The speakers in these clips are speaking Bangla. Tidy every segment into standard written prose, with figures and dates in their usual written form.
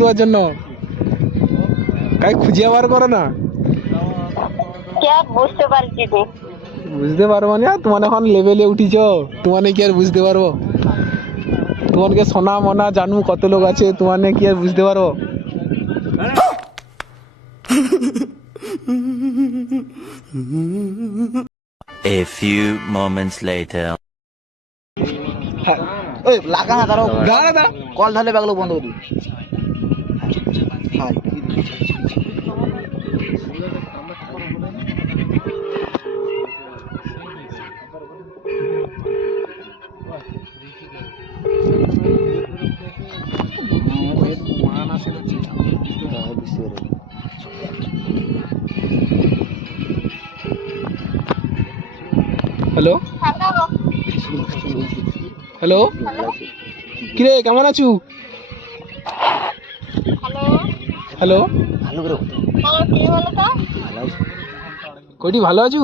দেওয়ার জন্য, কাই খুঁজে বার করো না। বুঝতে পারছি নি। বুঝতে পারবো না, তোমার এখন লেভেলে উঠিছ, তোমার কি আর বুঝতে পারবো? তোমাকে সোনা মোনা জানু কত লোক আছে, তোমার কি আর বুঝতে পারবো? A few moments later. ওই লাগা না তারও দাঁড়া দাঁড়া, কল ধরলে ব্যাগলো বন্ধ করে দিই। হ্যালো হ্যালো, কিরে কেমন আছু? হ্যালো হ্যালো, ভালো করে হ্যাঁ, কে বলো তো? ভালো আছে। কটি ভালো আছু?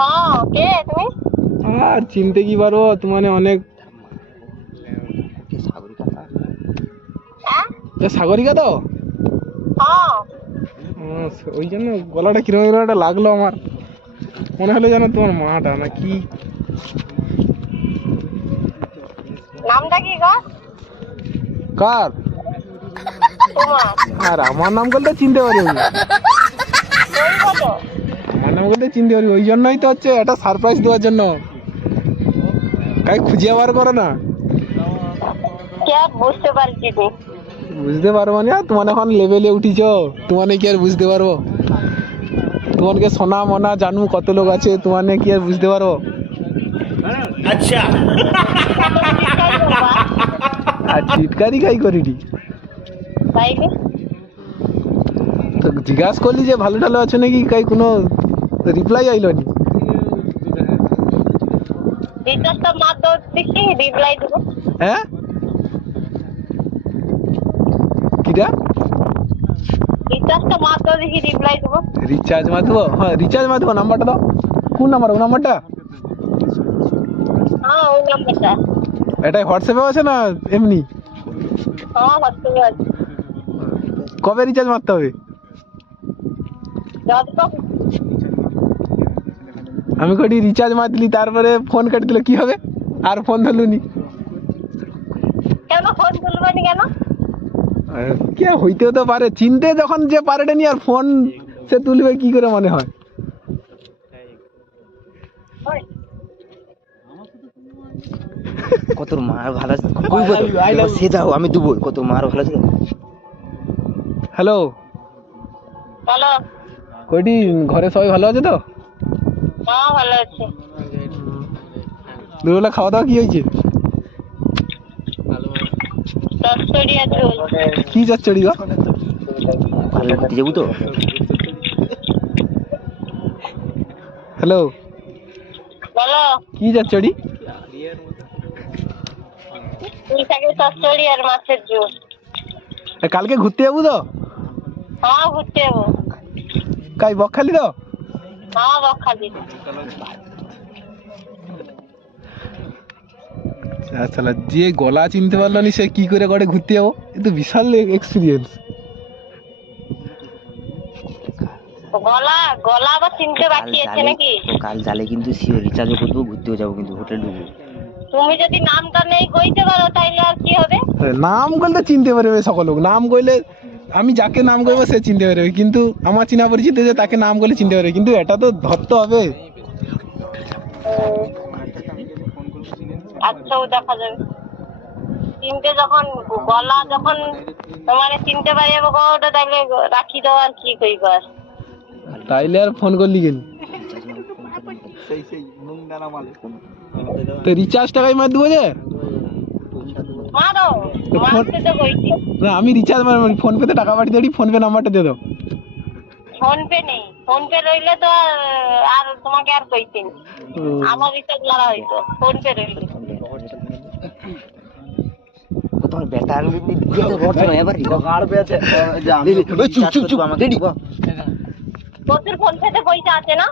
হ্যাঁ, কে তুমি? আর চিনতে কি পারবো, তোমার অনেক সাগরিকা হ্যাঁ সাগরিকা তো। হ্যাঁ, ওই জন্য গলাটা কিরকম কিরকম একটা লাগলো আমার, মনে হলো যেন তোমার মাটা না কি। নামটা কি গো? কার? তোমার? আর আমার নাম বলতে চিনতে পারি আমি, কই বলো? আমার নাম বলতে চিনতে পারি, ওই জন্যই তো হচ্ছে একটা সারপ্রাইজ দেওয়ার জন্য, কাই খুঁজে বার করো না। কে বুঝতে পারছি নি। বুঝতে পারবো না, তোমার এখন লেভেলে উঠিছ, তোমার কি আর বুঝতে পারবো? তোমাকে সোনা মোনা জানু কত লোক আছে, তোমার কি আর বুঝতে পারবো? আচ্ছা। আর চিৎকারি খাই করিনি তাইলে তো, জিজ্ঞাসা করলি যে ভালো টালো আছো নাকি, কাই কোনো রিপ্লাই আইলো নি। রিচার্জটা মার দাও দেখি, রিপ্লাই দেবো। হ্যাঁ কিটা? রিচার্জটা মার দাও দেখি, রিপ্লাই দেবো। রিচার্জ মারবো? হ্যাঁ রিচার্জ মারবো, নাম্বারটা দাও। কোন নাম্বার? ও নাম্বারটা? হ্যাঁ, ওই নাম্বারটা। এটাই হোয়াটসঅ্যাপে আছে না এমনি? হ্যাঁ, হোয়াটসঅ্যাপে আছে। কবে রিচার্জ মারতে হবে? যতক্ষণ আমি কটি রিচার্জ মারলি তারপরে ফোন কেটে দিলে কি হবে? আর ফোন ধরলুনি কেন ফোন তুলবেনি কেন? কে হইতেও তো পারে, চিনতে যখন যে পারেনি আর ফোন সে তুলবে কি করে মনে হয়? ওই, কত মার ভালো আছে কই বলো সে দাও আমি দেবো। কত মার ভালো আছে। হ্যালো, বলো। কটি ঘরে সবাই ভালো আছে তো? হ্যাঁ, ভালো আছে। দুবেলা খাওয়া দাওয়া কি হয়েছে? দশকড়িয়া ঝোল। কি চচ্চড়ি গো? ভালো ঘুরতে যাবো তো। হ্যালো, বলো। কি চচ্চড়ি? পুঁই শাকের চচ্চড়ি আর মাছের ঝোল। কালকে ঘুরতে যাবো তো? হ্যাঁ, ঘুরতে যাবো। কাই বকখালি তো? হ্যাঁ, বকখালি। আচ্ছা, যে গলা চিনতে পারলো নি সে কি করে করে ঘুরতে যাবো, এ তো বিশাল এক্সপিরিয়েন্স। গলা গলা আবার চিনতে বাকি আছে নাকি? কাল জালে কিন্তু শিওর রিচার্জও করবো, ঘুরতেও যাবো, কিন্তু হোটেল ঢুকবো। তুমি যদি নামটা নেই কইতে পারো তাইলে আর কি হবে? নাম করলে চিনতে পারবে সকল লোক, নাম কইলে আমি যাকে নাম করবো সে চিনতে পারবে, কিন্তু আমার চিনা পরিচিত যে তাকে নাম করলে চিনতে পারবে, কিন্তু এটা তো ধরতে হবে। আচ্ছা, ও দেখা যাবে। চিনতে যখন গলা যখন তোমার চিনতে পারি যাবো ওটা, তাইলে রাখি দাও আর কি কই কর। তাইলে আর ফোন করলি কেন? তো রিচার্জ টাকাই মার দেবো যে। মারো, মারতে তো কইছি। না আমি রিচার্জ মারবো, ফোন পেতে টাকা পাঠিয়ে দিই, ফোন পে নাম্বারটা দিয়ে দাও। ফোন পে নেই, ফোন পে রইলে তো আর তোমাকে আর কইছি না। আমার রিচার্জ মারা হইতো, ফোন পে রইলে। তোমার বেটা আমি দিয়ে তো রট না এবারে গাড় পেছে যা আমি চুপ চুপ চুপ আমাকে দিব। তোর ফোন পেতে পয়সা আছে না?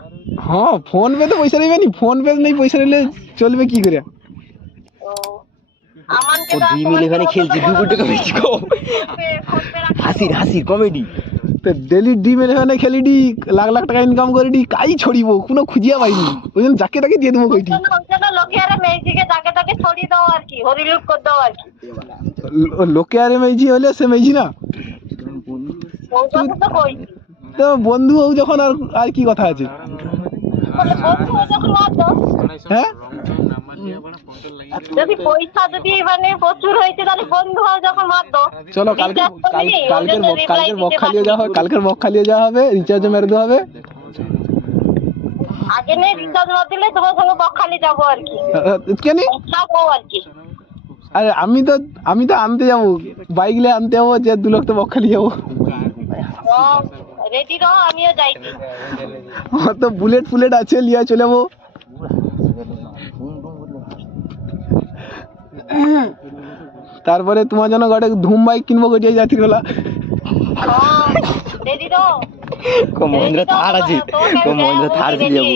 হ্যাঁ ফোন পে তো পয়সা নেবে নি, ফোন পে নেই পয়সা নিলে চলবে কি করে? ও, আমানকে ও তো দুই মিলে এখানে খেলছি 2 কোটি টাকা বেশি কো হাসির কমেডি তো ডেলি ডিম এখানে খেলি ডি লাখ লাখ টাকা ইনকাম করে ডি কাই ছড়িব কোনো খুঁজিয়া পাইনি ওই জন্য যাকে তাকে দিয়ে দেবো কইটি লোকে আরে মেয়েজিকে তাকে তাকে ছড়িয়ে দাও আর কি হরিলুট করে দাও আর কি লোকে আরে মেজি হলে সে মেজি না ওই কথা তো কইছি তো বন্ধু হও যখন আর আর কি কথা আছে বলে বন্ধু হয়ে যখন মারতো হ্যাঁ যদি পয়সা যদি মানে প্রচুর হয়েছে তাহলে বন্ধু হও যখন মারতো চলো কালকে কালকের বকখালিও যাওয়া হবে কালকের বকখালিও যাওয়া হবে রিচার্জ মেরে দেওয়া হবে আগে নেই রিচার্জ না দিলে তোমার সঙ্গে বকখালি যাবো আর কি কেন যাবো আর কি আরে আমি তো আনতে যাবো বাইক নিয়ে আনতে যাবো যে 2 লাখ তো বকখালি যাবো রেডি রহ আমিও যাইছি আমার তো বুলেট আছে লিয়া চলে যাবো তারপরে তোমার জন্য গাড়ি ধুম বাইক কিনবো গটিয়া জাতির বেলা রেডি রহ কো মহেন্দ্র থার আছে কো মহেন্দ্র থার দিয়ে যাবো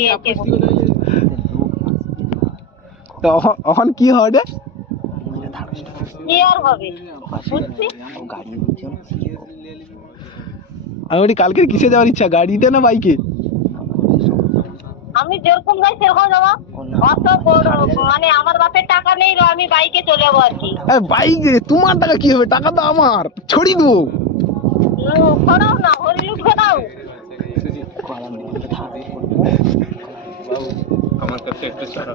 তো এখন কি হবে কি আর হবে বুঝছি গাড়ি বুঝছো আমি বলি কালকে কিসে যাওয়ার ইচ্ছা গাড়িতে না বাইকে আমি যেরকম যাই সেরকম যাবো অত বড় মানে আমার বাপের টাকা নেই আমি বাইকে চলে যাবো আর কি বাইকে তোমার টাকা কি হবে টাকা তো আমার ছড়ি দেবো ছড়াও না হরিলুট ঘটাও আমার কাছে একটু ছড়া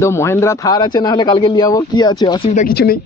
তো মহেন্দ্রা থার আছে না হলে কালকে লিয়ে যাবো কি আছে অসুবিধা কিছু নেই